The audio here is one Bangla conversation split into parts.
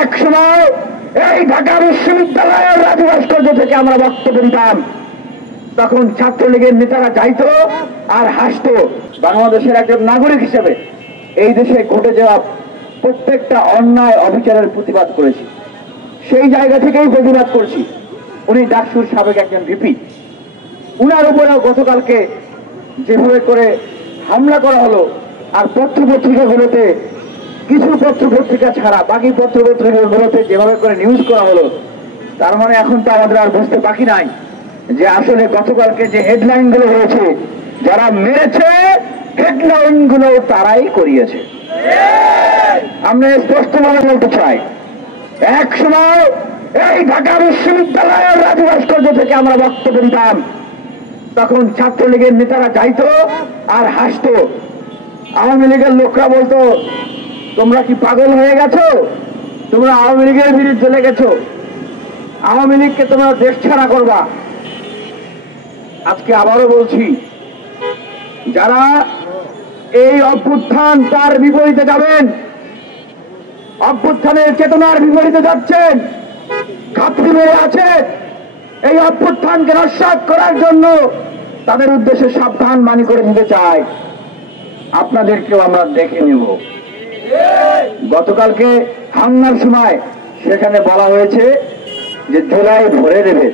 এক সময় এই ঢাকা বিশ্ববিদ্যালয়ের রাজু ভাস্কর্য থেকে আমরা বক্তব্য দিতাম, তখন ছাত্রলীগের নেতারা যাইতো আর হাসতো। বাংলাদেশের একজন নাগরিক হিসেবে এই দেশে ঘটে যাওয়া প্রত্যেকটা অন্যায় অবিচারের প্রতিবাদ করেছি, সেই জায়গা থেকেই প্রতিবাদ করছি। উনি ডাকসুর সাবেক একজন ভিপি, উনার উপরেও গতকালকে যেভাবে করে হামলা করা হলো, আর পত্রপত্রিকাগুলোতে কিছু পত্রপত্রিকা ছাড়া বাকি পত্রপত্রিকাগুলোতে যেভাবে করে নিউজ করা হলো, তার মানে এখন তো আমাদের আর বুঝতে বাকি নাই যে আসলে গতকালকে যে হেডলাইন গুলো হয়েছে, যারা মেরেছে হেডলাইন গুলো তারাই করিয়েছে। আমরা স্পষ্টভাবে বলতে চাই, এক সময় এই ঢাকা বিশ্ববিদ্যালয়ের রাজু ভাস্কর্য থেকে আমরা বক্তব্য দিতাম, তখন ছাত্রলীগের নেতারা যাইতো আর হাসতো। আওয়ামী লীগের লোকরা বলতো, তোমরা কি পাগল হয়ে গেছো? তোমরা আওয়ামী লীগের বিরুদ্ধে লেগেছো, আওয়ামী লীগকে তোমরা দেশ ছাড়া করবা। আজকে আবারও বলছি, যারা এই অভ্যুত্থান তার বিপরীতে যাবেন, অভ্যুত্থানের চেতনার বিপরীতে যাচ্ছেন, ঘাপটি মেরে আছে এই অভ্যুত্থানকে নস্যাৎ করার জন্য, তাদের উদ্দেশ্যে সাবধান বাণী করে দিতে চাই, আপনাদেরকেও আমরা দেখে নেব। গতকালকে হামলার সময় সেখানে বলা হয়েছে যে জুলাই ভরে দেবে,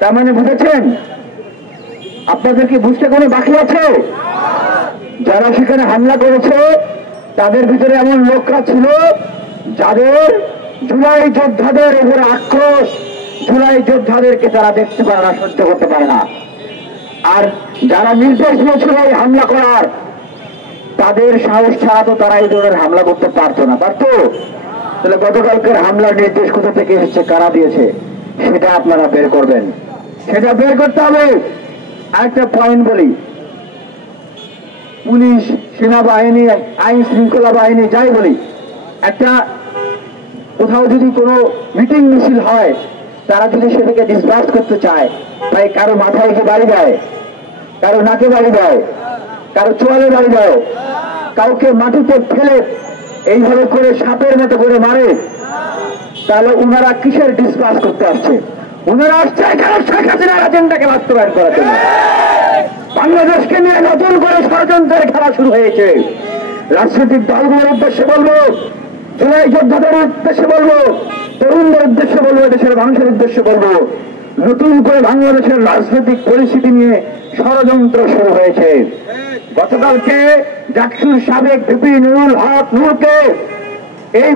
তার মানে বুঝেছেন? আপনাদের কি বুঝতে কোনো বাকি আছে? যারা সেখানে হামলা করেছে তাদের ভিতরে এমন লোকরা ছিল যাদের জুলাই যোদ্ধাদের উপরে আক্রোশ, জুলাই যোদ্ধাদেরকে তারা দেখতে পারে না, সহ্য করতে পারে না। আর যারা নির্দেশ দিয়েছিল এই হামলা করার, তাদের সাহস ছাড়া তো তারা এই ধরনের হামলা করতে পারতো না, পারতো? তাহলে গতকালকের হামলার নির্দেশ কোথা থেকে এসেছে, কারা দিয়েছে, সেটা আপনারা বের করবেন, সেটা বের করতে হবে। আরেকটা পয়েন্ট বলি, পুলিশ, সেনাবাহিনী, আইন শৃঙ্খলা বাহিনী, যাই বলি, একটা কোথাও যদি কোনো মিটিং মিছিল হয়, তারা যদি সেটাকে ডিসবার্স করতে চায়, তাই কারো মাথায় কি বাড়ি দেয়, কারো নাকে বাড়ি দেয়, কারো চোয়ালে বাড়ি দেয়, কাউকে মাটিতে ফেলে এইভাবে করে সাপের মতো করে মারে, তাহলে ওনারা কিসের ডিসবার্স করতে আসছে? ওনারা আসছে এখানে শেখ হাসিনার এজেন্ডাকে বাস্তবায়ন করার জন্য। বাংলাদেশকে নিয়ে নতুন করে ষড়যন্ত্রের খেলা শুরু হয়েছে। রাজনৈতিক দলগুলোর উদ্দেশ্যে বলবো, জুলাই যোদ্ধাদের উদ্দেশ্যে বলবো, তরুণদের উদ্দেশ্যে বলবো, দেশের মানুষের উদ্দেশ্যে বলবো, নতুন করে বাংলাদেশের রাজনৈতিক পরিস্থিতি নিয়ে ষড়যন্ত্র শুরু হয়েছে। গতকালকে ডাকসুর সাবেক ভিপি নুরুল হক নূরকে এই